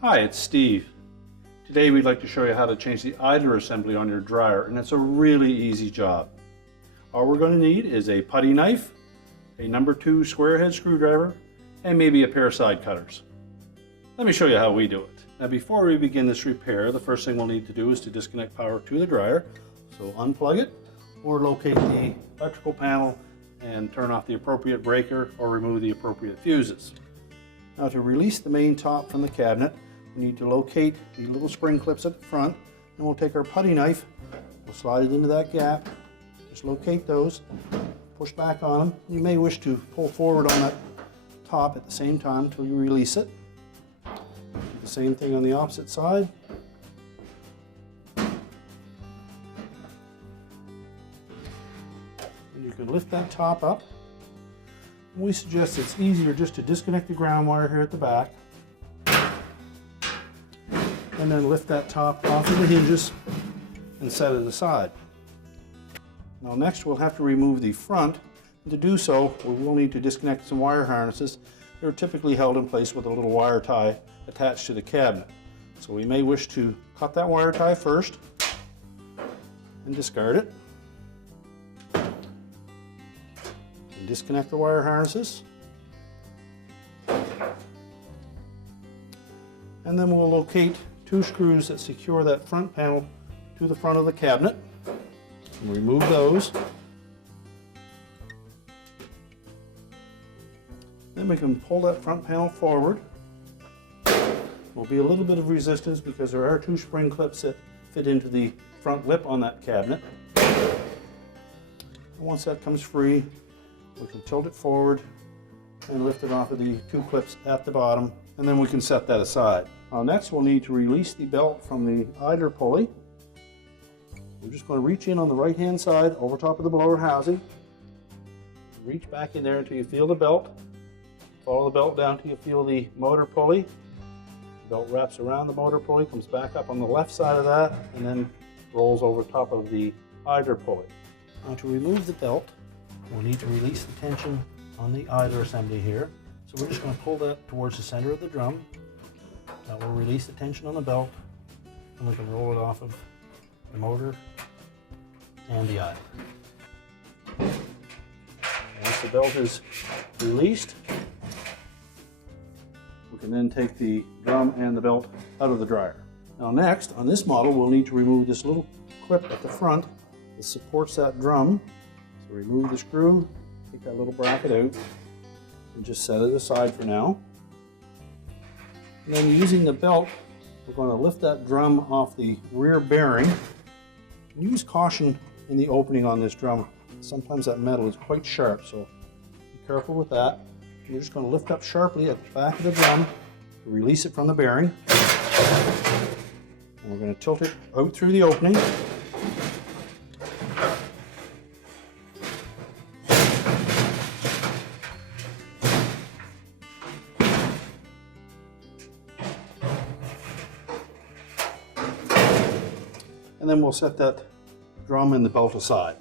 Hi, it's Steve. Today we'd like to show you how to change the idler assembly on your dryer, and it's a really easy job. All we're going to need is a putty knife, a number 2 square head screwdriver, and maybe a pair of side cutters. Let me show you how we do it. Now before we begin this repair, the first thing we'll need to do is to disconnect power to the dryer. So unplug it, or locate the electrical panel and turn off the appropriate breaker or remove the appropriate fuses. Now to release the main top from the cabinet, we need to locate the little spring clips at the front, and we'll take our putty knife, we'll slide it into that gap, just locate those, push back on them. You may wish to pull forward on that top at the same time until you release it. Do the same thing on the opposite side. And you can lift that top up. We suggest it's easier just to disconnect the ground wire here at the back and then lift that top off of the hinges and set it aside. Now next we'll have to remove the front, and to do so we will need to disconnect some wire harnesses. They're typically held in place with a little wire tie attached to the cabinet. So we may wish to cut that wire tie first and discard it. And disconnect the wire harnesses. And then we'll locate 2 screws that secure that front panel to the front of the cabinet. And remove those. Then we can pull that front panel forward. There'll be a little bit of resistance because there are 2 spring clips that fit into the front lip on that cabinet. And once that comes free, we can tilt it forward and lift it off of the 2 clips at the bottom, and then we can set that aside. Next we'll need to release the belt from the idler pulley. We're just going to reach in on the right hand side over top of the blower housing. Reach back in there until you feel the belt. Follow the belt down until you feel the motor pulley. The belt wraps around the motor pulley, comes back up on the left side of that, and then rolls over top of the idler pulley. Now to remove the belt, we'll need to release the tension on the idler assembly here. So we're just going to pull that towards the center of the drum. That will release the tension on the belt, and we can roll it off of the motor and the idler. Once the belt is released, we can then take the drum and the belt out of the dryer. Now next, on this model, we'll need to remove this little clip at the front that supports that drum. So remove the screw, take that little bracket out, and just set it aside for now. And then using the belt, we're going to lift that drum off the rear bearing. Use caution in the opening on this drum. Sometimes that metal is quite sharp, so be careful with that. You're just going to lift up sharply at the back of the drum to release it from the bearing. And we're going to tilt it out through the opening. And then we'll set that drum and the belt aside.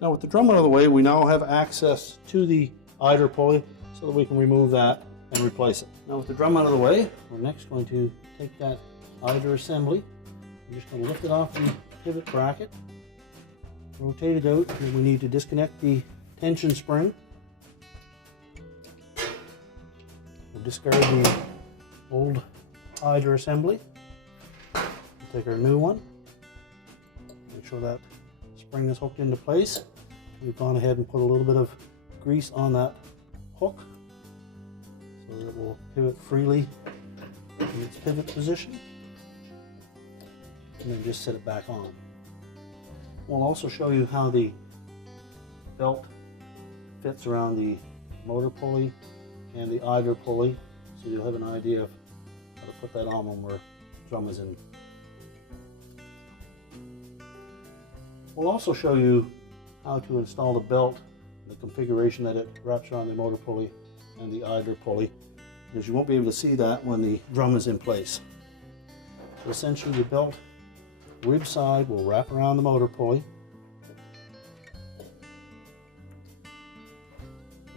Now with the drum out of the way, we now have access to the idler pulley so that we can remove that and replace it. Now with the drum out of the way, we're next going to take that idler assembly. We're just going to lift it off the pivot bracket, rotate it out, and we need to disconnect the tension spring. We'll discard the old idler assembly. We'll take our new one, make sure that spring is hooked into place. We've gone ahead and put a little bit of grease on that hook so that it will pivot freely in its pivot position, and then just set it back on. We'll also show you how the belt fits around the motor pulley and the idler pulley, so you'll have an idea of how to put that on when the drum is in. We'll also show you how to install the belt, the configuration that it wraps around the motor pulley and the idler pulley, because you won't be able to see that when the drum is in place. So essentially the belt rib side will wrap around the motor pulley.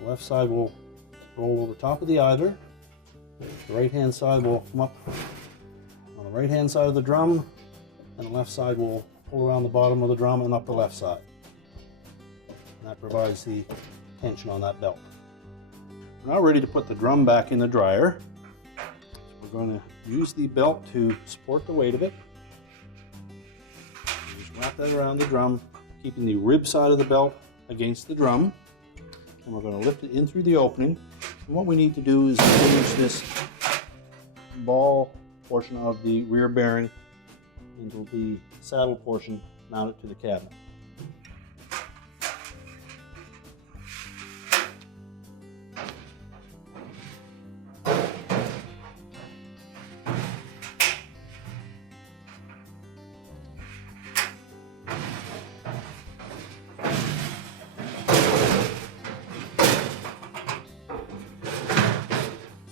The left side will roll over top of the idler. The right hand side will come up on the right hand side of the drum, and the left side will pull around the bottom of the drum and up the left side. And that provides the tension on that belt. We're now ready to put the drum back in the dryer. So we're going to use the belt to support the weight of it. Just wrap that around the drum, keeping the rib side of the belt against the drum. And we're going to lift it in through the opening. And what we need to do is finish this ball portion of the rear bearing into the saddle portion mounted to the cabinet.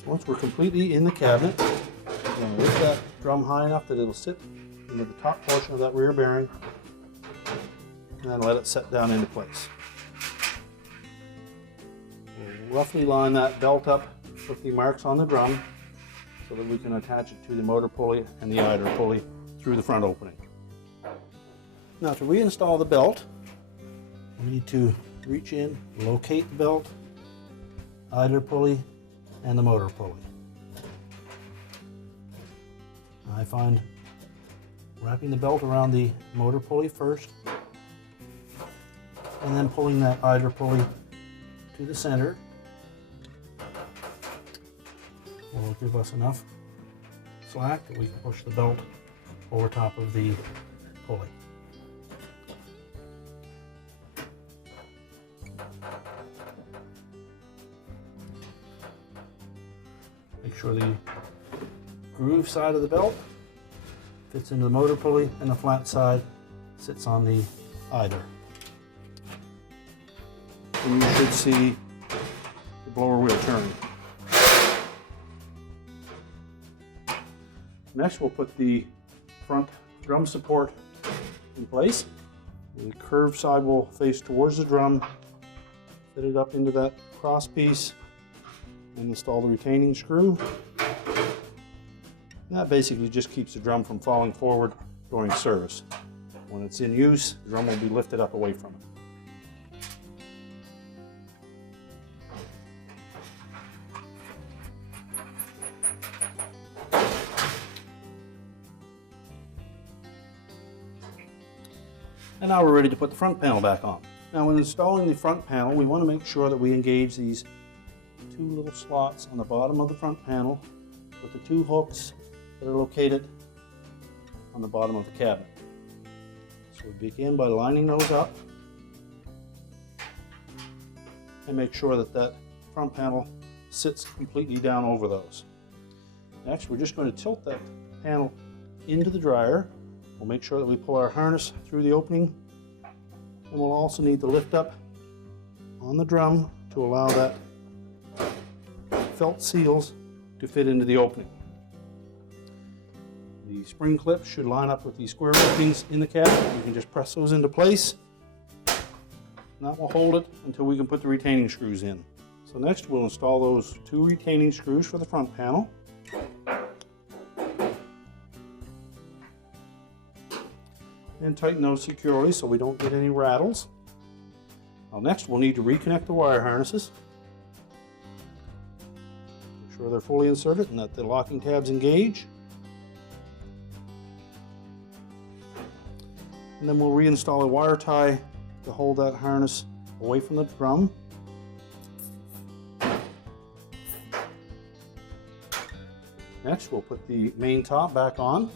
Once we're completely in the cabinet, we're going to lift that drum high enough that it'll sit into the top portion of that rear bearing, and then let it set down into place. We'll roughly line that belt up with the marks on the drum so that we can attach it to the motor pulley and the idler pulley through the front opening. Now, to reinstall the belt, we need to reach in, locate the belt, idler pulley, and the motor pulley. I find wrapping the belt around the motor pulley first, and then pulling that idler pulley to the center will give us enough slack that we can push the belt over top of the pulley. Make sure the groove side of the belt fits into the motor pulley and the flat side sits on the idler. And you should see the blower wheel turn. Next, we'll put the front drum support in place. The curved side will face towards the drum, fit it up into that cross piece, and install the retaining screw. And that basically just keeps the drum from falling forward during service. When it's in use, the drum will be lifted up away from it. And now we're ready to put the front panel back on. Now, when installing the front panel, we want to make sure that we engage these two little slots on the bottom of the front panel with the two hooks that are located on the bottom of the cabinet. So we begin by lining those up and make sure that that front panel sits completely down over those. Next, we're just going to tilt that panel into the dryer. We'll make sure that we pull our harness through the opening, and we'll also need to lift up on the drum to allow that felt seals to fit into the opening. The spring clips should line up with the square openings in the cabinet. You can just press those into place, and that will hold it until we can put the retaining screws in. So next, we'll install those two retaining screws for the front panel. And tighten those securely so we don't get any rattles. Now next, we'll need to reconnect the wire harnesses. Make sure they're fully inserted and that the locking tabs engage. And then we'll reinstall a wire tie to hold that harness away from the drum. Next, we'll put the main top back on.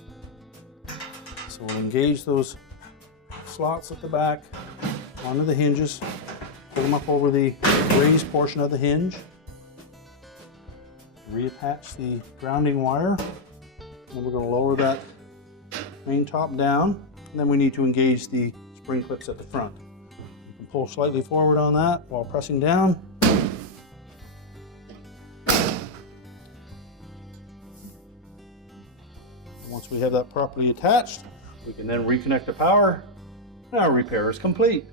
So we'll engage those slots at the back onto the hinges, pull them up over the raised portion of the hinge, reattach the grounding wire, and we're going to lower that main top down, and then we need to engage the spring clips at the front. You can pull slightly forward on that while pressing down. Once we have that properly attached, we can then reconnect the power, and our repair is complete.